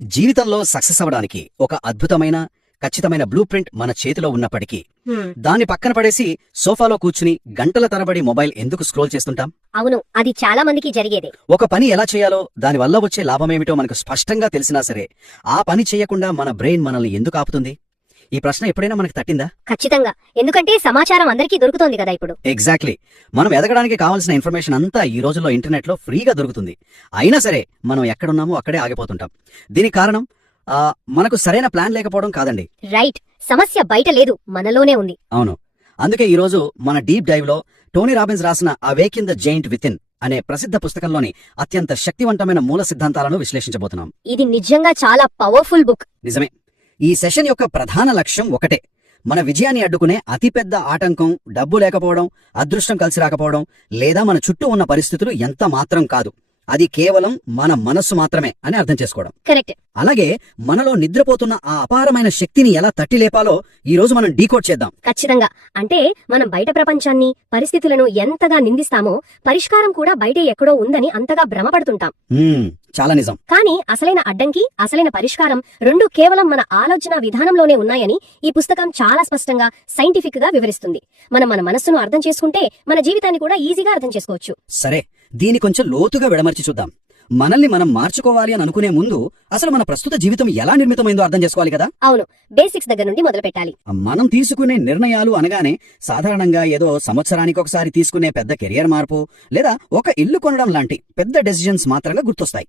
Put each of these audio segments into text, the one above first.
జీవితంలో సక్సెస్ అవ్వడానికి ఒక అద్భుతమైన ఖచ్చితమైన బ్లూ ప్రింట్ మన చేతిలో ఉన్నప్పటికీ దాన్ని పక్కన పడేసి సోఫాలో కూర్చుని గంటల తరబడి మొబైల్ ఎందుకు స్క్రోల్ చేస్తుంటాం? అవును, అది చాలా మందికి జరిగేదే. ఒక పని ఎలా చేయాలో దానివల్ల వచ్చే లాభమేమిటో మనకు స్పష్టంగా తెలిసినా సరే ఆ పని చేయకుండా మన బ్రెయిన్ మనల్ని ఎందుకు ఆపుతుంది? ఈ ప్రశ్న ఎప్పుడైనా మనకు తట్టిందా? ఖచ్చితంగా. ఎందుకంటే సమాచారం అందరికీ దొరుకుతోంది కదా ఇప్పుడు. ఎగ్జాక్ట్లీ. మనం ఎదగడానికి కావాల్సిన ఇన్ఫర్మేషన్ అంతా ఈ రోజుల్లో ఇంటర్నెట్ లో ఫ్రీగా దొరుకుతుంది. అయినా సరే మనం ఎక్కడున్నామో అక్కడే ఆగిపోతుంటాం. దీనికి కారణం మనకు సరైన ప్లాన్ లేకపోవడం కాదండి. రైట్. సమస్య బయట లేదు, మనలోనే ఉంది. అవును. అందుకే ఈ రోజు మన డీప్ డైవ్ లో టోనీ రాబిన్స్ రాసిన అవేకిన్ ద జైంట్ వితిన్ అనే ప్రసిద్ధ పుస్తకంలోని అత్యంత శక్తివంతమైన మూల సిద్ధాంతాలను విశ్లేషించబోతున్నాం. ఇది నిజంగా చాలా పవర్ఫుల్ బుక్. నిజమే. ఈ సెషన్ యొక్క ప్రధాన లక్ష్యం ఒకటే: మన విజయాన్ని అడ్డుకునే అతిపెద్ద ఆటంకం డబ్బు లేకపోవడం, అదృష్టం కలిసి రాకపోవడం, లేదా మన చుట్టూ ఉన్న పరిస్థితులు ఎంత మాత్రం కాదు, అది కేవలం మన మనస్సు మాత్రమే అని అర్థం చేసుకోవడం. కరెక్ట్. అలాగే మనలో నిద్రపోతున్న ఆ అపారమైన శక్తిని ఎలా తట్టి లేపాలో ఈ రోజు మనం డీకోడ్ చేద్దాం. ఖచ్చితంగా. అంటే మనం బయట ప్రపంచాన్ని, పరిస్థితులను ఎంతగా నిందిస్తామో పరిష్కారం కూడా బయటే ఎక్కడో ఉందని అంతగా భ్రమపడుతుంటాం. చాలా నిజం. కానీ అసలైన అడ్డంకి, అసలైన పరిష్కారం రెండు కేవలం మన ఆలోచన విధానంలోనే ఉన్నాయని ఈ పుస్తకం చాలా స్పష్టంగా సైంటిఫిక్ గా వివరిస్తుంది. మనం మన మనస్సును అర్థం చేసుకుంటే మన జీవితాన్ని కూడా ఈజీగా అర్థం చేసుకోవచ్చు. సరే, దీని కొంచెం లోతుగా విడమర్చి చూద్దాం. మనల్ని మనం మార్చుకోవాలి అని అనుకునే ముందు అసలు మన ప్రస్తుత జీవితం ఎలా నిర్మితమైందో అర్థం చేసుకోవాలి కదా. అవును, బేసిక్స్ దగ్గర నుండి మొదలు పెట్టాలి. మనం తీసుకునే నిర్ణయాలు అనగానే సాధారణంగా ఏదో సంవత్సరానికి ఒకసారి తీసుకునే పెద్ద కెరియర్ మార్పు లేదా ఒక ఇల్లు కొనడం లాంటి పెద్ద డెసిషన్స్ మాత్రంగా గుర్తొస్తాయి.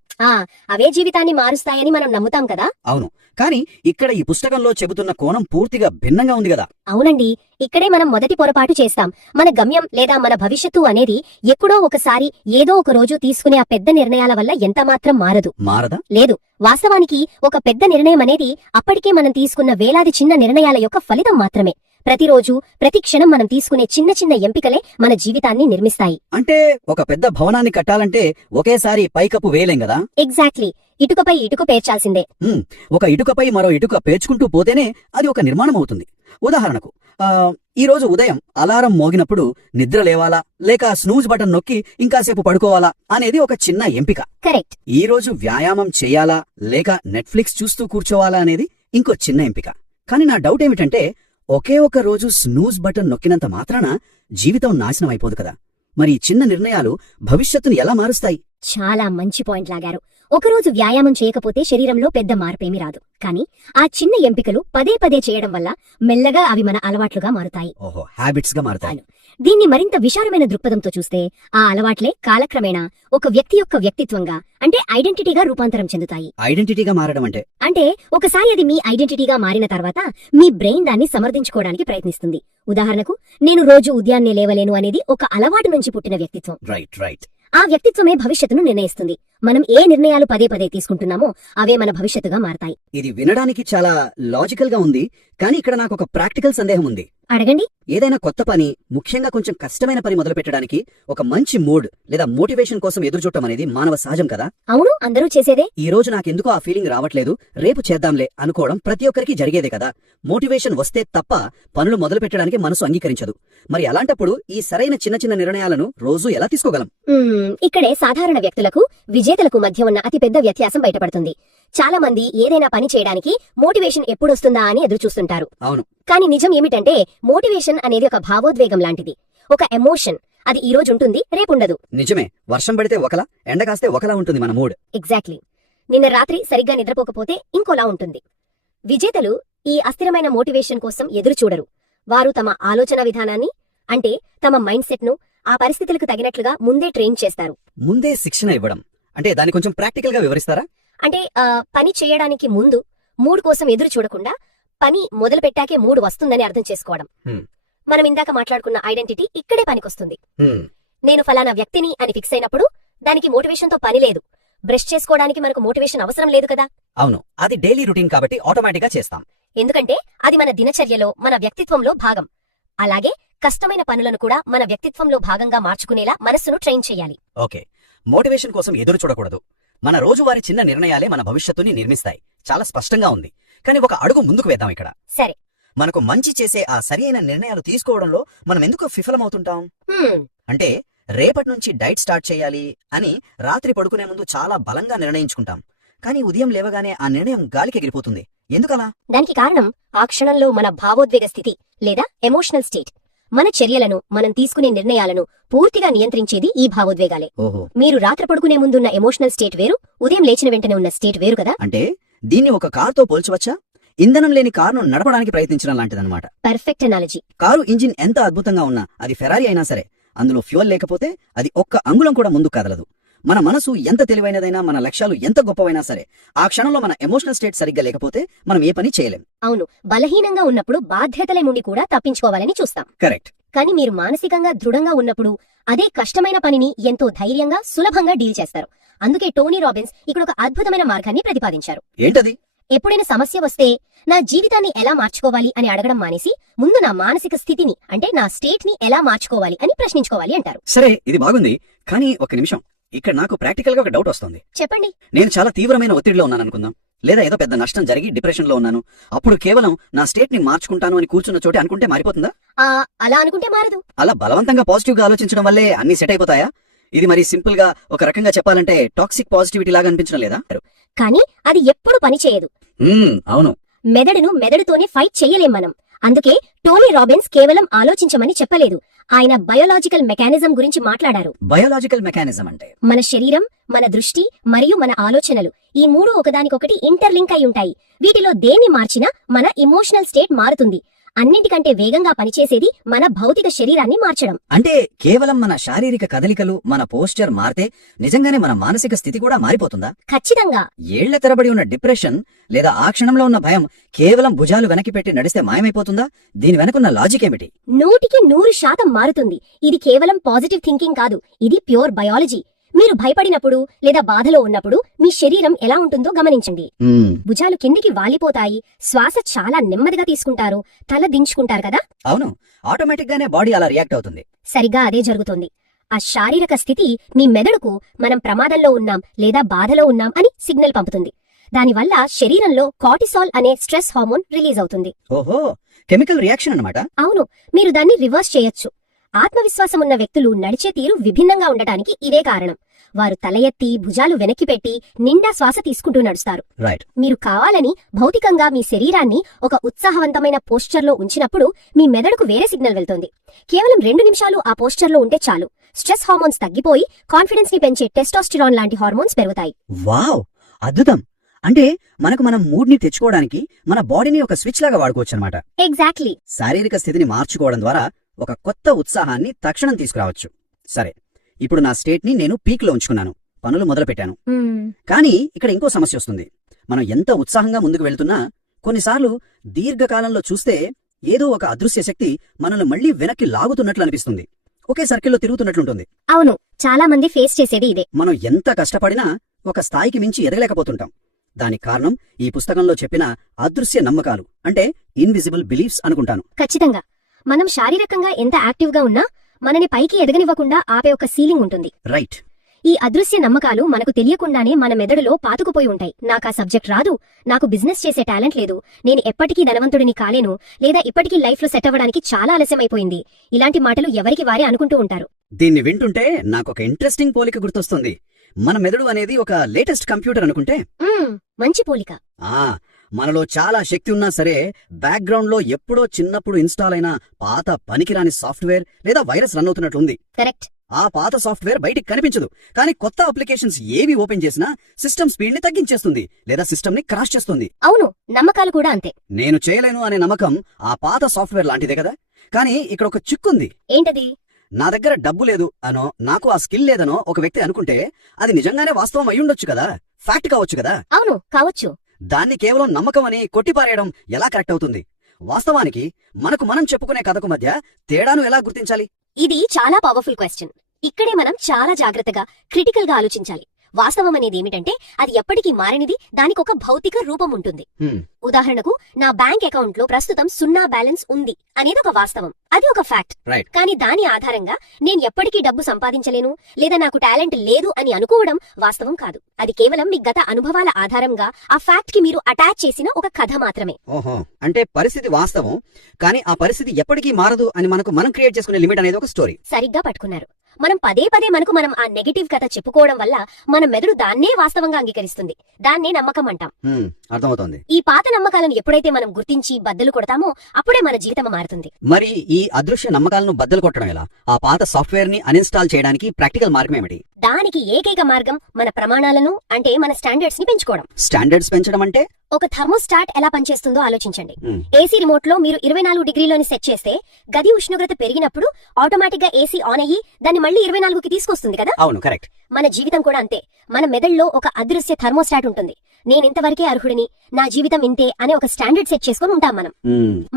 అవే జీవితాన్ని మారుస్తాయని మనం నమ్ముతాం కదా. అవును, కానీ ఇక్కడ ఈ పుస్తకంలో చెబుతున్న కోణం పూర్తిగా భిన్నంగా ఉంది కదా. అవునండి, ఇక్కడే మనం మొదటి పొరపాటు చేస్తాం. మన గమ్యం లేదా మన భవిష్యత్తు అనేది ఎప్పుడో ఒకసారి ఏదో ఒక రోజు తీసుకునే ఆ పెద్ద నిర్ణయాల వల్ల ఎంత మాత్రం మారదా? లేదు. వాస్తవానికి ఒక పెద్ద నిర్ణయం అనేది అప్పటికే మనం తీసుకున్న వేలాది చిన్న నిర్ణయాల యొక్క ఫలితం మాత్రమే. ప్రతిరోజు, ప్రతి క్షణం మనం తీసుకునే చిన్న చిన్న ఎంపికలే మన జీవితాన్ని నిర్మిస్తాయి. అంటే ఒక పెద్ద భవనాన్ని కట్టాలంటే ఒకేసారి పైకప్పు వేయలేం కదా. ఎగ్జాక్ట్లీ. ఇటుకపై ఇటుక పేర్చాల్సిందే. ఒక ఇటుకపై మరో ఇటుక పేర్చుకుంటూ పోతేనే అది ఒక నిర్మాణం అవుతుంది. ఉదాహరణకు, ఈ రోజు ఉదయం అలారం మోగినప్పుడు నిద్ర లేవాలా లేక స్నూజ్ బటన్ నొక్కి ఇంకాసేపు పడుకోవాలా అనేది ఒక చిన్న ఎంపిక. కరెక్ట్. ఈ రోజు వ్యాయామం చేయాలా లేక నెట్ఫ్లిక్స్ చూస్తూ కూర్చోవాలా అనేది ఇంకో చిన్న ఎంపిక. కానీ నా డౌట్ ఏమిటంటే, ఒకే ఒక రోజు స్నూజ్ బటన్ నొక్కినంత మాత్రాన జీవితం నాశనం అయిపోదు కదా. మరి ఈ చిన్న నిర్ణయాలు భవిష్యత్తును ఎలా మారుస్తాయి? చాలా మంచి పాయింట్ లాగారు. ఒకరోజు వ్యాయామం చేయకపోతే శరీరంలో పెద్ద మార్పేమీ రాదు. కానీ ఆ చిన్న ఎంపికలు పదే పదే చేయడం వల్ల మెల్లగా అవి మన అలవాట్లుగా మారుతాయి. హ్యాబిట్స్ గా మారుతాయి. దీన్ని మరింత విశాలమైన దృక్పథంతో చూస్తే ఆ అలవాట్లే కాలక్రమేణా ఒక వ్యక్తి యొక్క వ్యక్తిత్వంగా, అంటే ఐడెంటిటీగా రూపాంతరం చెందుతాయి. ఐడెంటిటీగా మారడం అంటే ఒకసారి అది మీ ఐడెంటిటీగా మారిన తర్వాత మీ బ్రెయిన్ దాన్ని సమర్థించుకోవడానికి ప్రయత్నిస్తుంది. ఉదాహరణకు, నేను రోజు ఉదయాన్నే లేవలేను అనేది ఒక అలవాటు నుంచి పుట్టిన వ్యక్తిత్వం. రైట్. ఆ వ్యక్తిత్వమే భవిష్యత్తును నిర్ణయిస్తుంది. మనం ఏ నిర్ణయాలు పదే పదే తీసుకుంటున్నామో అవే మన భవిష్యత్తుగా మారతాయి. ఇది వినడానికి చాలా లాజికల్ గా ఉంది, కానీ ఇక్కడ నాకు ఒక ప్రాక్టికల్ సందేహం ఉంది. అడగండి. ఏదైనా కొత్త పని, ముఖ్యంగా కొంచెం కష్టమైన పని మొదలు పెట్టడానికి ఒక మంచి మూడ్ లేదా మోటివేషన్ కోసం ఎదురుచూడటం అనేది మానవ సహజం కదా. అవును, అందరూ చేసేదే. ఈ రోజు నాకెందుకో ఆ ఫీలింగ్ రావట్లేదు, రేపు చేద్దాంలే అనుకోవడం ప్రతి ఒక్కరికి జరిగేదే కదా. మోటివేషన్ వస్తే తప్ప పనులు మొదలు పెట్టడానికి మనసు అంగీకరించదు. మరి అలాంటప్పుడు ఈ సరైన చిన్న చిన్న నిర్ణయాలను రోజు ఎలా తీసుకోగలం? ఇక్కడే సాధారణ వ్యక్తులకు, విజేతలకు మధ్య ఉన్న అతిపెద్ద వ్యత్యాసం బయటపడుతుంది. చాలా మంది ఏదైనా పని చేయడానికి మోటివేషన్ ఎప్పుడొస్తుందా అని ఎదురుచూస్తుంటారు. అవును. కానీ నిజం ఏమిటంటే, మోటివేషన్ అనేది ఒక భావోద్వేగం లాంటిది, ఒక ఎమోషన్. అది ఈ రోజు ఉంటుంది, రేపుండదు. నిజమే. వర్షం పడితే ఒకలా, ఎండ కాస్తే ఒకలా ఉంటుంది మన మూడ్. ఎగ్జాక్ట్లీ. నిన్న రాత్రి సరిగ్గా నిద్రపోకపోతే ఇంకోలా ఉంటుంది. విజేతలు ఈ అస్థిరమైన మోటివేషన్ కోసం ఎదురు చూడరు. వారు తమ ఆలోచన విధానాన్ని, అంటే తమ మైండ్ సెట్ ను ఆ పరిస్థితులకు తగినట్లుగా ముందే ట్రైన్ చేస్తారు. ముందే శిక్షణ ఇవ్వడం అంటే దాన్ని కొంచెం ప్రాక్టికల్ గా వివరిస్తారా? అంటే పని చేయడానికి ముందు మూడ్ కోసం ఎదురు చూడకుండా పని మొదలు పెట్టాకే మూడ్ వస్తుందని అర్థం చేసుకోవడం. మనం ఇందాక మాట్లాడుకున్న ఐడెంటిటీ ఇక్కడే పనికొస్తుంది. నేను ఫలానా వ్యక్తిని అని ఫిక్స్ అయినప్పుడు దానికి మోటివేషన్ తో పని లేదు. బ్రష్ చేసుకోవడానికి మనకు మోటివేషన్ అవసరం లేదు కదా. అవును, అది డైలీ రొటీన్ కాబట్టి ఆటోమేటిక్ గా చేస్తాం. ఎందుకంటే అది మన దినచర్యలో, మన వ్యక్తిత్వంలో భాగం. అలాగే కష్టమైన పనులను కూడా మన వ్యక్తిత్వంలో భాగంగా మార్చుకునేలా మనస్సును ట్రైన్ చేయాలి. ఓకే, మోటివేషన్ కోసం ఎదురు చూడకూడదు. మన రోజువారీ చిన్న నిర్ణయాలే మన భవిష్యత్తుని నిర్మిస్తాయి. చాలా స్పష్టంగా ఉంది. కానీ ఒక అడుగు ముందుకు వేద్దాం ఇక్కడ. సరే. మనకు మంచి చేసే ఆ సరైన నిర్ణయాలు తీసుకోవడంలో మనం ఎందుకు విఫలమవుతుంటాం? అంటే రేపటి నుంచి డైట్ స్టార్ట్ చేయాలి అని రాత్రి పడుకునే ముందు చాలా బలంగా నిర్ణయించుకుంటాం. కానీ ఉదయం లేవగానే ఆ నిర్ణయం గాలికి ఎగిరిపోతుంది. ఎందుకలా? దానికి కారణం ఆ క్షణంలో మన భావోద్వేగ స్థితి లేదా ఎమోషనల్ స్టేట్. మన చర్యలను, మనం తీసుకునే నిర్ణయాలను పూర్తిగా నియంత్రించేది ఈ భావోద్వేగాలే. ఓహో, మీరు రాత్రి పడుకునే ముందున్న ఎమోషనల్ స్టేట్ వేరు, ఉదయం లేచిన వెంటనే ఉన్న స్టేట్ వేరు కదా. అంటే దీన్ని ఒక కారుతో పోల్చవచ్చా? ఇంధనం లేని కారును నడపడానికి ప్రయత్నించడం లాంటిదన్నమాట. Perfect analogy. కారు ఇంజిన్ ఎంత అద్భుతంగా ఉన్నా, అది ఫెరారీ అయినా సరే, అందులో ఫ్యూయల్ లేకపోతే అది ఒక్క అంగుళం కూడా ముందుకు కదలదు. మన మనసు ఎంత తెలివైనదైనా, మన లక్ష్యాలు ఎంత గొప్పవైనా సరే, ఆ క్షణంలో మన ఎమోషనల్ స్టేట్ సరిగ్గా లేకపోతే మనం ఏ పని చేయలేం. అవును, బలహీనంగా ఉన్నప్పుడు బాధ్యతలే నుండి కూడా తప్పించుకోవాలని చూస్తాం. కరెక్ట్. కానీ మీరు మానసికంగా దృఢంగా ఉన్నప్పుడు అదే కష్టమైన పనిని ఎంతో ధైర్యంగా, సులభంగా డీల్ చేస్తారు. అందుకే టోనీ రాబిన్స్ ఇక్కడ ఒక అద్భుతమైన మార్గాన్ని ప్రతిపాదించారు. ఏంటది? ఎప్పుడైనా సమస్య వస్తే నా జీవితాన్ని ఎలా మార్చుకోవాలి అని అడగడం మానేసి, ముందు నా మానసిక స్థితిని, అంటే నా స్టేట్ ని ఎలా మార్చుకోవాలి అని ప్రశ్నించుకోవాలి అంటారు. సరే, ఇది బాగుంది. కానీ ఒక నిమిషం, ఇక్కడ నాకు ప్రాక్టికల్ గా ఒక డౌట్ వస్తుంది. చెప్పండి. నేను చాలా తీవ్రమైన ఒత్తిడిలో ఉన్నాను అనుకుందాం, లేదా ఏదో పెద్ద నష్టం జరిగి డిప్రెషన్ లో ఉన్నాను. అప్పుడు కేవలం నా స్టేట్ ని మార్చుకుంటాను అని కూర్చున్న చోటే అనుకుంటే మారిపోతుందా? అలా అనుకుంటే మారదు. అలా బలవంతంగా పాజిటివ్ గా ఆలోచించడం వల్లే అన్ని సెట్ అయిపోతాయా? ఇది మరి సింపుల్ గా ఒక రకంగా చెప్పాలంటే టాక్సిక్ పాజిటివిటీ లాగా అనిపించడం లేదా? కానీ అది ఎప్పుడు పని చేయదు. అవును. మెదడుతోనే ఫైట్ చెయ్యలేం మనం. అందుకే టోనీ రాబిన్స్ కేవలం ఆలోచించమని చెప్పలేదు, ఆయన బయోలాజికల్ మెకానిజం గురించి మాట్లాడారు. బయోలాజికల్ మెకానిజం అంటే మన శరీరం, మన దృష్టి మరియు మన ఆలోచనలు, ఈ మూడు ఒకదానికొకటి ఇంటర్లింక్ అయి ఉంటాయి. వీటిలో దేన్ని మార్చినా మన ఇమోషనల్ స్టేట్ మారుతుంది. అన్నింటికంటే వేగంగా పనిచేసేది మన భౌతిక శరీరాన్ని మార్చడం. అంటే కేవలం మన శారీరక కదలికలు, మన పోస్చర్ మారితే నిజంగానే మన మానసిక స్థితి కూడా మారిపోతుందా? ఖచ్చితంగా. ఏళ్ల తరబడి ఉన్న డిప్రెషన్ లేదా ఆ క్షణంలో ఉన్న భయం కేవలం భుజాలు వెనక్కి పెట్టి నడిస్తే మాయమైపోతుందా? దీని వెనకున్న లాజిక్ ఏమిటి? 100% మారుతుంది. ఇది కేవలం పాజిటివ్ థింకింగ్ కాదు, ఇది ప్యూర్ బయాలజీ. మీరు భయపడినప్పుడు లేదా బాధలో ఉన్నప్పుడు మీ శరీరం ఎలా ఉంటుందో గమనించండి. భుజాలు కిందికి వాలిపోతాయి, శ్వాస చాలా నెమ్మదిగా తీసుకుంటారు, తల దించుకుంటారు కదా. అవును, ఆటోమేటిక్ గానే బాడీ అలా రియాక్ట్ అవుతుంది. సరిగ్గా అదే జరుగుతుంది. ఆ శారీరక స్థితి మీ మెదడుకు మనం ప్రమాదంలో ఉన్నాం లేదా బాధలో ఉన్నాం అని సిగ్నల్ పంపుతుంది. దానివల్ల శరీరంలో కార్టిసాల్ అనే స్ట్రెస్ హార్మోన్ రిలీజ్ అవుతుంది. ఓహో, కెమికల్ రియాక్షన్ అన్నమాట. అవును, మీరు దాన్ని రివర్స్ చేయొచ్చు. ఆత్మవిశ్వాసం ఉన్న వ్యక్తులు నడిచే తీరు విభిన్నంగా ఉండటానికి ఇదే కారణం. వారు తల ఎత్తి, భుజాలు వెనక్కి పెట్టి, నిండా శ్వాస తీసుకుంటూ నడుస్తారు. మీరు కావాలని భౌతికంగా మీ శరీరాన్ని ఒక ఉత్సాహవంతమైన పోస్చర్లో ఉంచినప్పుడు మీ మెదడుకు వేరే సిగ్నల్ వెళ్తుంది. కేవలం 2 నిమిషాలు ఆ పోస్చర్లో ఉంటే చాలు, స్ట్రెస్ హార్మోన్స్ తగ్గిపోయి కాన్ఫిడెన్స్ ని పెంచే టెస్టోస్టిరాన్ లాంటి హార్మోన్స్ పెరుగుతాయి. వావ్, అద్భుతం. అంటే మనకు మనం మూడ్ ని తెచ్చుకోవడానికి మన బాడీని ఒక స్విచ్ లాగా వాడుకోవచ్చు అన్నమాట. ఎగ్జాక్ట్లీ. శారీరక స్థితిని మార్చుకోవడం ద్వారా ఒక కొత్త ఉత్సాహాన్ని తక్షణం తీసుకురావచ్చు. సరే, ఇప్పుడు నా స్టేట్ ని నేను పీక్ లో ఉంచుకున్నాను, పనులు మొదలుపెట్టాను. కానీ ఇక్కడ ఇంకో సమస్య వస్తుంది. మనం ఎంత ఉత్సాహంగా ముందుకు వెళ్తున్నా కొన్నిసార్లు దీర్ఘకాలంలో చూస్తే ఏదో ఒక అదృశ్య శక్తి మనల్ని మళ్లీ వెనక్కి లాగుతున్నట్లు అనిపిస్తుంది. ఒకే సర్కిల్లో తిరుగుతున్నట్లుంటుంది. అవును, చాలా మంది ఫేస్ చేసేది ఇదే. మనం ఎంత కష్టపడినా ఒక స్థాయికి మించి ఎదగలేకపోతుంటాం. దానికి కారణం ఈ పుస్తకంలో చెప్పిన అదృశ్య నమ్మకాలు, అంటే ఇన్విజిబుల్ బిలీఫ్స్ అనుకుంటాను. ఖచ్చితంగా. మనం శారీరకంగా ఎంత యాక్టివ్ గా ఉన్నా మనని పైకి ఎదగనివ్వకుండా ఆపే ఒక సీలింగ్ ఉంటుంది. రైట్. ఈ అదృశ్య నమ్మకాలు మనకు తెలియకుండానే మన మెదడులో పాతుకుపోయి ఉంటాయి. నాకా సబ్జెక్ట్ రాదు, నాకు బిజినెస్ చేసే టాలెంట్ లేదు, నేను ఎప్పటికీ ధనవంతుడిని కాలేను, లేదా ఇప్పటికీ లైఫ్ లో సెట్ అవ్వడానికి చాలా ఆలస్యమైపోయింది, ఇలాంటి మాటలు ఎవరికి వారే అనుకుంటూ ఉంటారు. దీన్ని వింటుంటే నాకొక ఇంట్రెస్టింగ్ పోలిక గుర్తొస్తుంది. మన మెదడు అనేది ఒక లేటెస్ట్ కంప్యూటర్ అనుకుంటే. మంచి పోలిక. మనలో చాలా శక్తి ఉన్నా సరే, బ్యాక్గ్రౌండ్ లో ఎప్పుడో చిన్నప్పుడు ఇన్స్టాల్ అయిన పాత పనికిరాని సాఫ్ట్వేర్ లేదా వైరస్ రన్ అవుతున్నట్లుంది. కరెక్ట్. ఆ పాత సాఫ్ట్వేర్ బయటికి కనిపించదు, కానీ కొత్త అప్లికేషన్స్ ఏవి ఓపెన్ చేసినా సిస్టమ్ స్పీడ్ ని తగ్గించేస్తుంది లేదా సిస్టమ్ ని క్రాష్ చేస్తుంది. అవును, నమ్మకాలు కూడా అంతే. నేను చేయలేను అనే నమ్మకం ఆ పాత సాఫ్ట్వేర్ లాంటిదే కదా. కానీ ఇక్కడ ఒక చిక్కుంది. ఏంటది? నా దగ్గర డబ్బు లేదు అనో, నాకు ఆ స్కిల్ లేదనో ఒక వ్యక్తి అనుకుంటే అది నిజంగానే వాస్తవం అయ్యుండొచ్చు కదా, ఫ్యాక్ట్ కావచ్చు కదా. అవును, కావచ్చు. దాన్ని కేవలం నమ్మకం అని కొట్టిపారేయడం ఎలా కరెక్ట్ అవుతుంది? వాస్తవానికి మనకు మనం చెప్పుకునే కథకు మధ్య తేడాను ఎలా గుర్తించాలి? ఇది చాలా పవర్ఫుల్ క్వశ్చన్. ఇక్కడే మనం చాలా జాగ్రత్తగా, క్రిటికల్ గా ఆలోచించాలి. వాస్తవం అనేది ఏమిటంటే అది ఎప్పటికీ మారనిది, దానికొక భౌతిక రూపం ఉంటుంది. ఉదాహరణకు, నా బ్యాంక్ అకౌంట్ లో ప్రస్తుతం 0 బ్యాలెన్స్ ఉంది అనేది ఒక వాస్తవం. అది ఒక ఫ్యాక్ట్. రైట్. కానీ దాని ఆధారంగా నేను ఎప్పటికీ డబ్బు సంపాదించలేను లేదా నాకు టాలెంట్ లేదు అని అనుకోవడం వాస్తవం కాదు. అది కేవలం మీ గత అనుభవాల ఆధారంగా ఆ ఫ్యాక్ట్ కి మీరు అటాచ్ చేసిన ఒక కథ మాత్రమే. ఓహో, అంటే పరిస్థితి వాస్తవం, కానీ ఆ పరిస్థితి ఎప్పటికీ మారదు అని మనం క్రియేట్ చేసుకునే లిమిట్ అనేది ఒక స్టోరీ. సరిగ్గా పట్టుకున్నారు. మనం పదే పదే మనం ఆ నెగటివ్ కథ చెప్పుకోవడం వల్ల మన మెదడు దాన్నే వాస్తవంగా అంగీకరిస్తుంది. దాన్నే నమ్మకం అంటాం. అర్థమవుతోంది. ఈ పాత నమ్మకాలను ఎప్పుడైతే మనం గుర్తించి బద్దలు కొడతామో అప్పుడే మన జీవితం మారుతుంది. మరి ఈ అదృశ్య నమ్మకాలను బద్దలు కొట్టడం ఎలా? ఆ పాత సాఫ్ట్వేర్ ని అన్ఇన్స్టాల్ చేయడానికి ప్రాక్టికల్ మార్గం ఏమిటి? దానికి ఏకైక మార్గం మన ప్రమాణాలను, అంటే మన స్టాండర్డ్స్ ని పెంచుకోవడం. స్టాండర్డ్స్ పెంచడం అంటే ఒక థర్మోస్టాట్ ఎలా పనిచేస్తుందో ఆలోచించండి. ఏసీ రిమోట్ లో మీరు 24 డిగ్రీలోని సెట్ చేస్తే గది ఉష్ణోగ్రత పెరిగినప్పుడు ఆటోమేటిక్ గా ఏసీ ఆన్ అయ్యి దాన్ని మళ్ళీ 24కి తీసుకొస్తుంది కదా. అవును, కరెక్ట్. మన జీవితం కూడా అంతే. మన మెదడులో ఒక అదృశ్య థర్మోస్టాట్ ఉంటుంది. నేనింతవరకే అర్హుడిని, నా జీవితం ఇంతే అనే ఒక స్టాండర్డ్ సెట్ చేసుకుని ఉంటాం మనం.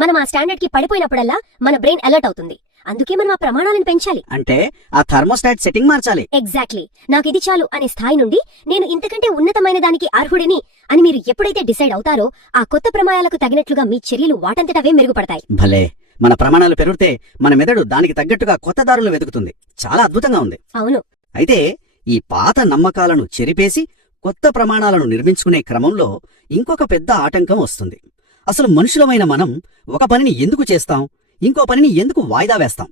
మనం ఆ స్టాండర్డ్ కి పడిపోయినప్పుడల్లా మన బ్రెయిన్ అలర్ట్ అవుతుంది. అందుకే మనం ఆ ప్రమాణాలను పెంచాలి. అంటే ఆ థర్మోస్టాట్ సెట్టింగ్ మార్చాలి. ఎగ్జాక్ట్లీ. నాకు ఇది చాలు అనే స్థాయి నుండి నేను ఇంతకంటే ఉన్నతమైన దానికి అర్హుడిని అని మీరు ఎప్పుడైతే డిసైడ్ అవుతారో ఆ కొత్త ప్రమాణాలకు తగినట్లుగా మీ చర్యలు వాటంతటవే మెరుగుపడతాయి. భలే, మన ప్రమాణాలు పెరిగితే మన మెదడు దానికి తగ్గట్టుగా కొత్త దారులు వెతుకుతుంది. చాలా అద్భుతంగా ఉంది. అవును. అయితే ఈ పాత నమ్మకాలను చెరిపేసి కొత్త ప్రమాణాలను నిర్మించుకునే క్రమంలో ఇంకొక పెద్ద ఆటంకం వస్తుంది. అసలు మనుషులమైన మనం ఒక పనిని ఎందుకు చేస్తాం, ఇంకో పనిని ఎందుకు వాయిదా వేస్తాం?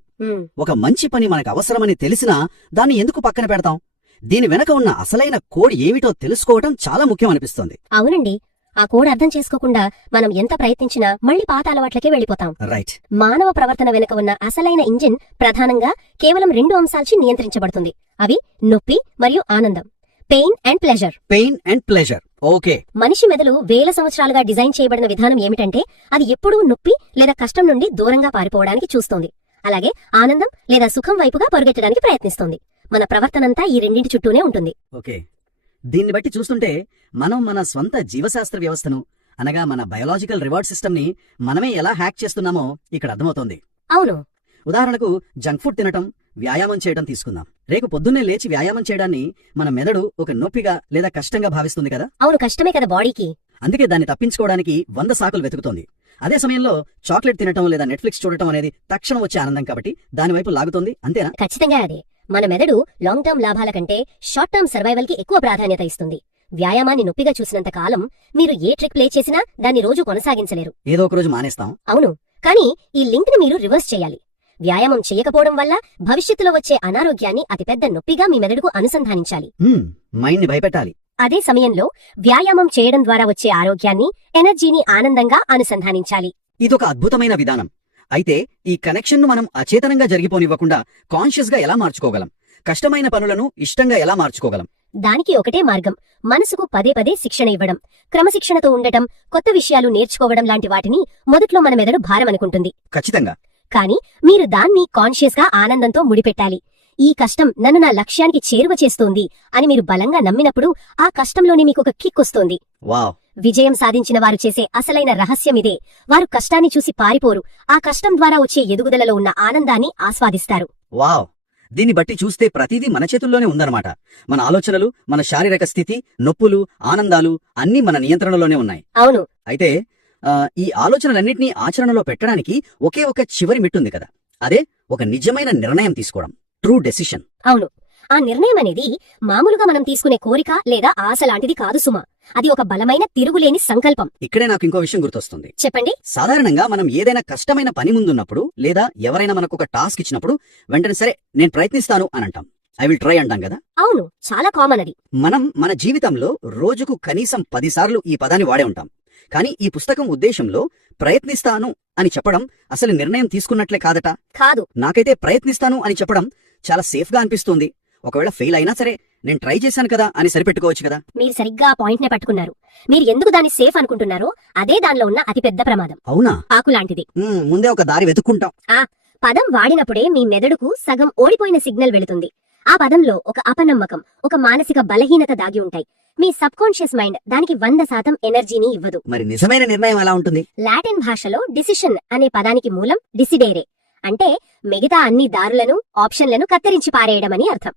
ఒక మంచి పని మనకు అవసరమని తెలిసినా దాన్ని ఎందుకు పక్కన పెడతాం? దీని వెనక ఉన్న అసలైన కోడ్ ఏమిటో తెలుసుకోవటం చాలా ముఖ్యం అనిపిస్తోంది. అవునండి. ఆ కోడ్ అర్థం చేసుకోకుండా మనం ఎంత ప్రయత్నించినా మళ్ళీ పాత అలవాట్లకే వెళ్ళిపోతాం. రైట్. మానవ ప్రవర్తన వెనుక ఉన్న అసలైన ఇంజిన్ ప్రధానంగా కేవలం 2 అంశాలచే నియంత్రించబడుతుంది. అవి నొప్పి మరియు ఆనందం. Pain and pleasure. Pain and pleasure. Okay. మనిషి మెదడు వేల సంవత్సరాలుగా డిజైన్ చేయబడిన విధానం ఏమిటంటే అది ఎప్పుడూ నొప్పి లేదా కష్టం నుండి దూరంగా పారిపోవడానికి చూస్తోంది. అలాగే ఆనందం లేదా సుఖం వైపుగా పరుగెత్తడానికి ప్రయత్నిస్తోంది. మన ప్రవర్తనంతా ఈ రెండింటి చుట్టూనే ఉంటుంది. ఓకే. దీన్ని బట్టి చూస్తుంటే మనం మన స్వంత జీవశాస్త్ర వ్యవస్థను, అనగా మన బయోలాజికల్ రివార్డ్ సిస్టమ్ ని మనమే ఎలా హ్యాక్ చేస్తున్నామో ఇక్కడ అర్థమవుతోంది. అవును. ఉదాహరణకు జంక్ ఫుడ్ తినటం, వ్యాయామం చేయడం తీసుకుందాం. రేపు పొద్దున్నే లేచి వ్యాయామం చేయడాన్ని మన మెదడు ఒక నొప్పిగా లేదా కష్టంగా భావిస్తుంది కదా. అవును, కష్టమే కదా బాడీకి. అందుకే దాన్ని తప్పించుకోవడానికి 100 సాకులు వెతుకుతోంది. అదే సమయంలో చాక్లెట్ తినటం లేదా నెట్ఫ్లిక్స్ చూడటం అనేది తక్షణం వచ్చే ఆనందం కాబట్టి దానివైపు లాగుతోంది. అంతేనా? ఖచ్చితంగా అదే. మన మెదడు లాంగ్ టర్మ్ లాభాల కంటే షార్ట్ టర్మ్ సర్వైవల్ కి ఎక్కువ ప్రాధాన్యత ఇస్తుంది. వ్యాయామాన్ని నొప్పిగా చూసినంత కాలం మీరు ఏ ట్రిక్ ప్లే చేసినా దాన్ని రోజు కొనసాగించలేరు. ఏదో ఒక రోజు మానేస్తాం. అవును, కానీ ఈ లింక్ ని మీరు రివర్స్ చేయాలి. వ్యాయామం చేయకపోవడం వల్ల భవిష్యత్తులో వచ్చే అనారోగ్యాన్ని అతిపెద్ద నొప్పిగా మీ మెదడుకు అనుసంధానించాలి. మైండ్ ని భయపెట్టాలి. అదే సమయంలో వ్యాయామం చేయడం ద్వారా వచ్చే ఆరోగ్యాన్ని, ఎనర్జీని ఆనందంగా అనుసంధానించాలి. ఇదొక అద్భుతమైన విధానం. అయితే ఈ కనెక్షన్ ను మనం అచేతనంగా జరిగిపోనివ్వకుండా కాన్షియస్ గా ఎలా మార్చుకోగలం? కష్టమైన పనులను ఇష్టంగా ఎలా మార్చుకోగలం? దానికి ఒకటే మార్గం. మనసుకు పదే పదే శిక్షణ ఇవ్వడం, క్రమశిక్షణతో ఉండటం, కొత్త విషయాలు నేర్చుకోవడం లాంటి వాటిని మొదట్లో మన మెదడు భారం అనుకుంటుంది. ఖచ్చితంగా. కానీ మీరు దాన్ని కాన్షియస్ గా ఆనందంతో ముడిపెట్టాలి. ఈ కష్టం నన్ను నా లక్ష్యానికి చేరువ చేస్తోంది అని మీరు బలంగా నమ్మినప్పుడు ఆ కష్టంలోనే మీకొక కిక్ వస్తోంది. వావ్. విజయం సాధించిన వారు చేసే అసలైన రహస్యమిదే. వారు కష్టాన్ని చూసి పారిపోరు. ఆ కష్టం ద్వారా వచ్చే ఎదుగుదలలో ఉన్న ఆనందాన్ని ఆస్వాదిస్తారు. వావ్. దీన్ని బట్టి చూస్తే ప్రతిదీ మన చేతుల్లోనే ఉందన్నమాట. మన ఆలోచనలు, మన శారీరక స్థితి, నొప్పులు, ఆనందాలు అన్నీ మన నియంత్రణలోనే ఉన్నాయి. అవును. అయితే ఈ ఆలోచనలన్నింటినీ ఆచరణలో పెట్టడానికి ఒకే ఒక చివరి మెట్టుంది కదా. అదే ఒక నిజమైన నిర్ణయం తీసుకోవడం. True decision. అవును. ఆ నిర్ణయం అనేది మామూలుగా మనం తీసుకునే కోరిక లేదా ఆశ లాంటిది కాదు సుమా. అది ఒక బలమైన తిరుగులేని సంకల్పం. ఇక్కడే నాకు ఇంకో విషయం గుర్తొస్తుంది. చెప్పండి. సాధారణంగా మనం ఏదైనా కష్టమైన పని ముందున్నప్పుడు లేదా ఎవరైనా మనకు ఒక టాస్క్ ఇచ్చినప్పుడు వెంటనే సరే నేను ప్రయత్నిస్తాను అని అంటాం. ఐ విల్ ట్రై అంటాం కదా. అవును, చాలా కామన్ అది. మనం మన జీవితంలో రోజుకు కనీసం 10 సార్లు ఈ పదాన్ని వాడే ఉంటాం. కానీ ఈ పుస్తకం ఉద్దేశంలో ప్రయత్నిస్తాను అని చెప్పడం అసలు నిర్ణయం తీసుకున్నట్లే కాదట. కాదు. నాకైతే ప్రయత్నిస్తాను అని చెప్పడం చాలా సేఫ్ గా అనిపిస్తుంది. ఒకవేళ ఫెయిల్ అయినా సరే నేను ట్రై చేశాను కదా అని సరిపెట్టుకోవచ్చు కదా. మీరు సరిగ్గా ఆ పాయింట్ నే పట్టుకున్నారు. మీరు ఎందుకు దాన్ని సేఫ్ అనుకుంటున్నారో అదే దానిలో ఉన్న అతిపెద్ద ప్రమాదం. అవునా? ఆకు లాంటిది. ముందే ఒక దారి వెతుక్కుంటాం. ఆ పదం వాడినప్పుడే మీ మెదడుకు సగం ఓడిపోయిన సిగ్నల్ వెళుతుంది. ఆ పదంలో ఒక అపనమ్మకం, ఒక మానసిక బలహీనత దాగి ఉంటాయి. మీ సబ్ కాన్షియస్ మైండ్ దానికి 100% ఎనర్జీని ఇవ్వదు. మరి నిజమైన నిర్ణయం ఎలా ఉంటుంది? లాటిన్ భాషలో డిసిషన్ అనే పదానికి మూలం డిసిడేరే. అంటే మిగతా అన్ని దారులను, ఆప్షన్లను కత్తిరించి పారేయడమని అర్థం.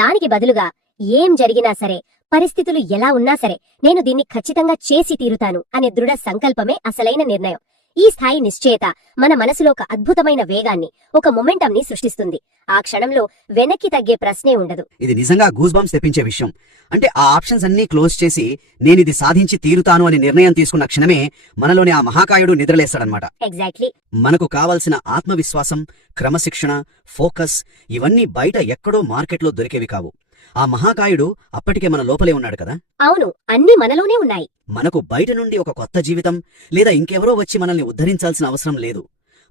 దానికి బదులుగా ఏం జరిగినా సరే, పరిస్థితులు ఎలా ఉన్నా సరే నేను దీన్ని ఖచ్చితంగా చేసి తీరుతాను అనే దృఢ సంకల్పమే అసలైన నిర్ణయం. ఈ స్థాయి నిశ్చయత మన మనసులో ఒక అద్భుతమైన వేగాన్ని, ఒక మొమెంటంని సృష్టిస్తుంది. ఆ క్షణంలో వెనక్కి తగ్గే ప్రశ్నే ఉండదు. ఇది నిజంగా గూస్ బంప్స్ తెప్పించే విషయం. అంటే ఆ ఆప్షన్స్ అన్నీ క్లోజ్ చేసి నేనిది సాధించి తీరుతాను అని నిర్ణయం తీసుకున్న క్షణమే మనలోని ఆ మహాకాయుడు నిద్రలేస్తాడనమాట. ఎగ్జాక్ట్లీ. మనకు కావలసిన ఆత్మవిశ్వాసం, క్రమశిక్షణ, ఫోకస్ ఇవన్నీ బయట ఎక్కడో మార్కెట్లో దొరికేవి కావు. ఆ మహాకాయుడు అప్పటికే మన లోపలే ఉన్నాడు కదా. అవును, అన్నీ మనలోనే ఉన్నాయి. మనకు బయట నుండి ఒక కొత్త జీవితం లేదా ఇంకెవరో వచ్చి మనల్ని ఉద్ధరించాల్సిన అవసరం లేదు.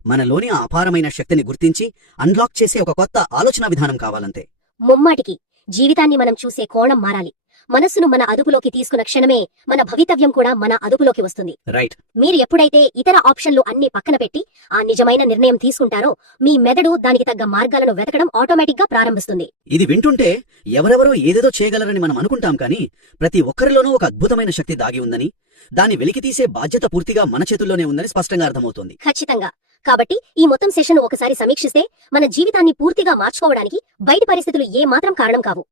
మనలోని ఆ అపారమైన శక్తిని గుర్తించి అన్లాక్ చేసే ఒక కొత్త ఆలోచన విధానం కావాలంతే. ముమ్మాటికి జీవితాన్ని మనం చూసే కోణం మారాలి. మనస్సును మన అదుపులోకి తీసుకున్న క్షణమే మన భవితవ్యం కూడా మన అదుపులోకి వస్తుంది. రైట్. మీరు ఎప్పుడైతే ఇతర ఆప్షన్లు అన్ని పక్కన పెట్టి ఆ నిజమైన నిర్ణయం తీసుకుంటారో మీ మెదడు దానికి తగ్గ మార్గాలను వెతకడం ఆటోమేటిక్ గా ప్రారంభిస్తుంది. ఇది వింటుంటే ఎవరెవరో ఏదేదో చేయగలరని మనం అనుకుంటాం కానీ ప్రతి ఒక్కరిలోనూ ఒక అద్భుతమైన శక్తి దాగి ఉందని, దాన్ని వెలికితీసే బాధ్యత పూర్తిగా మన చేతుల్లోనే ఉందని స్పష్టంగా అర్థమవుతోంది. ఖచ్చితంగా. కాబట్టి ఈ మొత్తం సెషన్ ఒకసారి సమీక్షిస్తే మన జీవితాన్ని పూర్తిగా మార్చుకోవడానికి బయటి పరిస్థితులు ఏ మాత్రం కారణం కావు.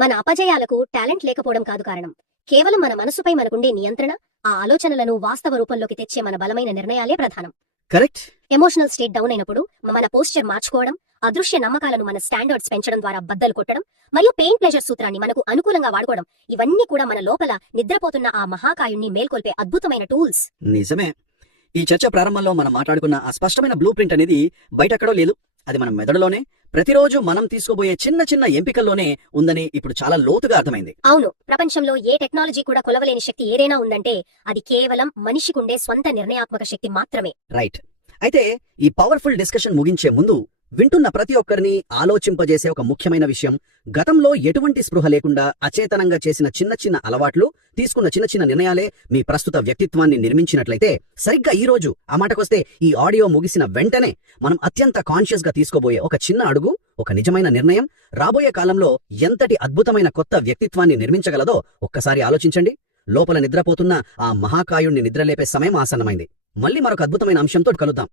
మన అపజయాలకు టాలెంట్ లేకపోవడం కాదు కారణం. కేవలం మన మనసుపై మనకుండే నియంత్రణ, ఆ ఆలోచనలను వాస్తవ రూపంలోకి తెచ్చే మన బలమైన నిర్ణయాలే ప్రధానం. కరెక్ట్. ఎమోషనల్ స్టేట్ డౌన్ అయినప్పుడు మన పోస్చర్ మార్చుకోవడం, అదృశ్య నమ్మకాలను మన స్టాండర్డ్స్ పెంచడం ద్వారా బద్దలు కొట్టడం, మరియు పెయిన్ ప్లెజర్ సూత్రాన్ని మనకు అనుకూలంగా వాడుకోవడం, ఇవన్నీ కూడా మన లోపల నిద్రపోతున్న ఆ మహాకాయుణ్ణి మేల్కొల్పే అద్భుతమైన టూల్స్. నిజమే. ఈ చర్చ ప్రారంభంలో మనం మాట్లాడుకున్న ఆ స్పష్టమైన బ్లూ ప్రింట్ అనేది బయటెక్కడో లేదు. అది మన మెదడులోనే, ప్రతిరోజు మనం తీసుకోబోయే చిన్న చిన్న ఎంపికల్లోనే ఉందని ఇప్పుడు చాలా లోతుగా అర్థమైంది. అవును, ప్రపంచంలో ఏ టెక్నాలజీ కూడా కొలవలేని శక్తి ఏదైనా ఉందంటే అది కేవలం మనిషికుండే స్వంత నిర్ణయాత్మక శక్తి మాత్రమే. రైట్. అయితే ఈ పవర్ఫుల్ డిస్కషన్ ముగించే ముందు వింటున్న ప్రతి ఒక్కరిని ఆలోచింపజేసే ఒక ముఖ్యమైన విషయం, గతంలో ఎటువంటి స్పృహ లేకుండా అచేతనంగా చేసిన చిన్న చిన్న అలవాట్లు, తీసుకున్న చిన్న చిన్న నిర్ణయాలే మీ ప్రస్తుత వ్యక్తిత్వాన్ని నిర్మించినట్లయితే, సరిగ్గా ఈ రోజు ఆ మాటకొస్తే ఈ ఆడియో ముగిసిన వెంటనే మనం అత్యంత కాన్షియస్ గా తీసుకోబోయే ఒక చిన్న అడుగు, ఒక నిజమైన నిర్ణయం రాబోయే కాలంలో ఎంతటి అద్భుతమైన కొత్త వ్యక్తిత్వాన్ని నిర్మించగలదో ఒక్కసారి ఆలోచించండి. లోపల నిద్రపోతున్న ఆ మహాకాయుణ్ణి నిద్రలేపే సమయం ఆసన్నమైంది. మళ్ళీ మరొక అద్భుతమైన అంశంతో కలుద్దాం.